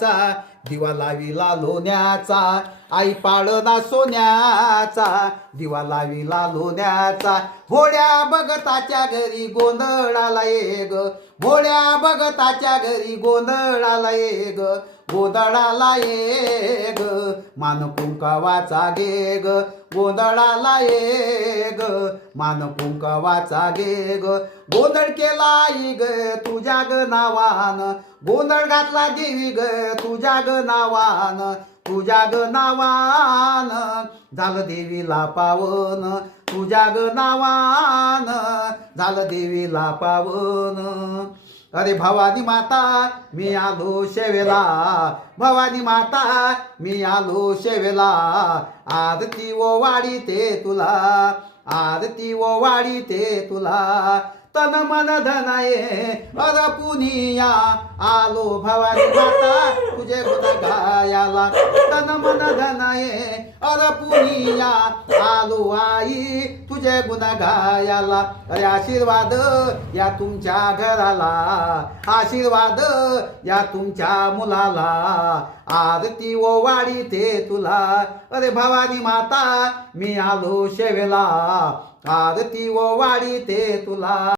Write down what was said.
सोन्याचा दिवा लाविला लोण्याचा आई पाळणा सोन्याचा दिवा लाविला लोण्याचा भोळ्या भगताच्या घरी गोंधळाला ये ग भोळ्या भगताच्या घरी गोंधळाला ये ग गोंधळाला ये ग मान कुंकवाचा घे ग गोंधळाला ये ग मान कुंकवाचा घे ग गोंधळ केला ग तुझ्या ग नावान गोंधळ घातला देवी ग तुझ्या ग नावान तुझ्या ग नावान झालं देवीला पावन तुझ्या ग नावान झालं देवीला पावन अरे भवानी माता मी आलो शेवेला भवानी माता मी आलो शेवेला आरती ओ वाडी ते तुला आरती ओ वाडी ते तुला तन मन धनाये अर पुनिया आलो भवानी माता तुझे गुण गायाला तन मन धनाये अर पुनिया आलो आई तुझे गुण गायाला अरे आशीर्वाद या तुमच्या घराला आशीर्वाद या तुमच्या मुलाला आरती ओ वाडी ते तुला अरे भवानी माता मी आलो शेवेला आरती ओ वाडी ते तुला